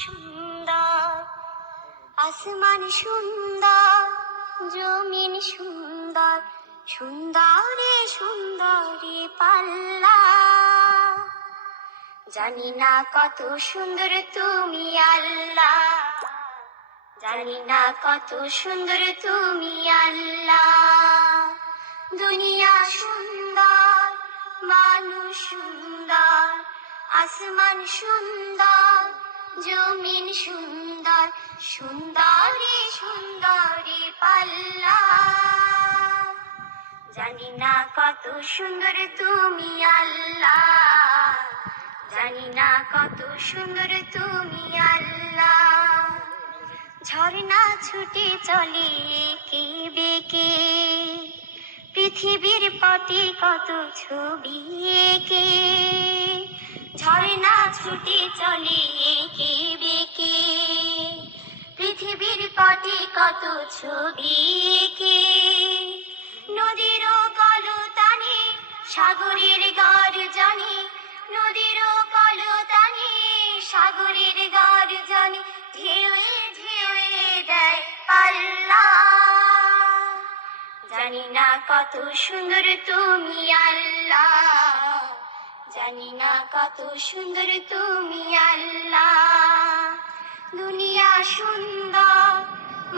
সুন্দর, আসমান সুন্দর, জমিন সুন্দর, সুন্দরে সুন্দরী পাল্লা। জানি না কত সুন্দর তুমি আল্লাহ, জানি না কত সুন্দর তুমি আল্লাহ। দুনিয়া সুন্দর, মানুষ সুন্দর, আসমান সুন্দর, জমিন সুন্দর, সুন্দরী সুন্দরী পাল্লা। জানি না কত সুন্দর তুমি আল্লাহ, জানি না কত সুন্দর তুমি আল্লাহ। ঝর্ণা ছুটে চলে এঁকে বেঁকে, পৃথিবীর পথে কত ছবি এঁকে। ঝর্ণা ছুটে চলে এঁকে বেঁকে, পৃথিবীর পথে কত ছবি এঁকে। নদীর কলতানে সাগরের গর্জনে, নদীর কলতানে সাগরের গর্জনে, ঢেউয়ে ঢেউয়ে দেয় পাল্লা। জানি না কত সুন্দর তুমি আল্লাহ, জানি না কত সুন্দর তুমি আল্লাহ। দুনিয়া সুন্দর,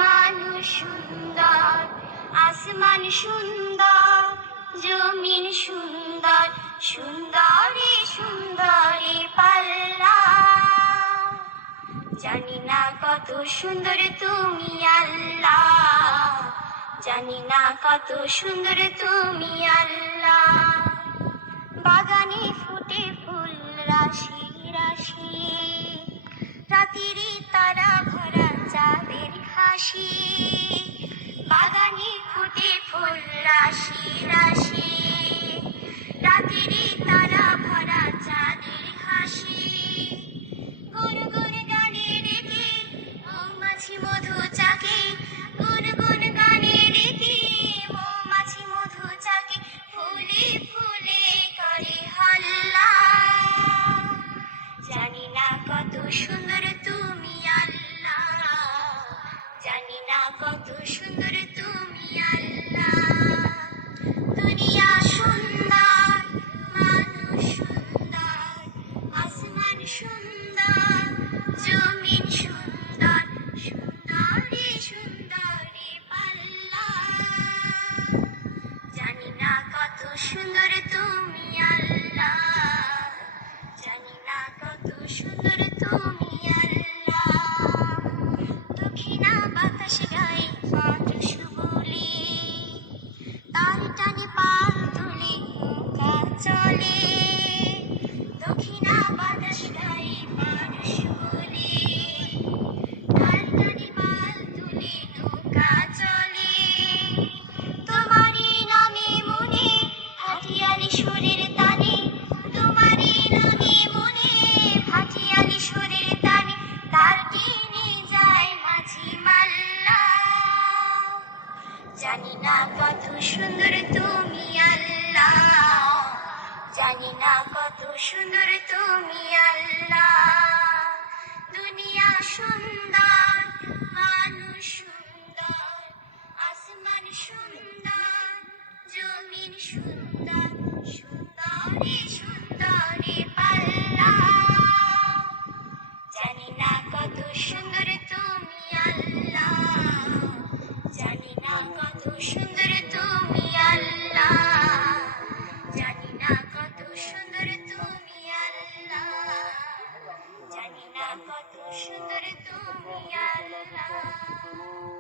মানুষ সুন্দর, আসমান সুন্দর, জমিন সুন্দর, সুন্দরী সুন্দরী পাল্লা। জানি না কত সুন্দর তুমি আল্লাহ, জানি না কত সুন্দর তুমি আল্লাহ। বাগানে ফুটে ফুল রাশি রাশি, রাতিরে তারা ভরা চাঁদের হাসি। বাগানে ফুটে ফুল রাশি রাশি, রাতিরে তারা ভরা চাঁদের হাসি। গুনগুন গানে রেখে মৌমাছি মধু চাকে, গুনগুন গানে রেখে মৌমাছি মধু চাকে, ফুলে ফুলে করে হল্লা। জানি না কত সুন্দর তুমি আল্লাহ, জানি না কত সুন্দর তুমি আল্লাহ। দুনিয়া সুন্দর, মানুষ সুন্দর, আসমান সুন্দর, জমিন সুন্দর, সুন্দরী সুন্দরী পাল্লা। জানি না কত সুন্দর তুমি আল্লাহ, জানি না কত সুন্দর তুমি আল্লাহ। দক্ষিণা বাতাস গায়ে পারস বলে, তার টানে পাল তুলে নৌকা চলে। দক্ষিণা বাতাস গায়ে পারস বলে, তার টানে পাল তুলে নৌকা চলে। তোমারই নামে মনে ভাটিয়ালি সুরের তানে, তোমারই নামে মনে ভাটিয়ালি সুরের তানে, তার টেনে যায় মাঝি মাল্লা। জানি না কত সুন্দর তুমি আল্লাহ, জানি না কত সুন্দর তুমি আল্লাহ। দুনিয়া সুন্দর, মানুষ সুন্দর, আসমান সুন্দর, জমিন সুন্দর, সুন্দরী সুন্দরী পাল্লা। জানি না কত সুন্দর তুমি আল্লাহ, জানি না কত সুন্দর তুমি আল্লাহ, জানি না কত সুন্দর তুমি আল্লাহ, জানি না কত সুন্দর তুমি আল্লাহ।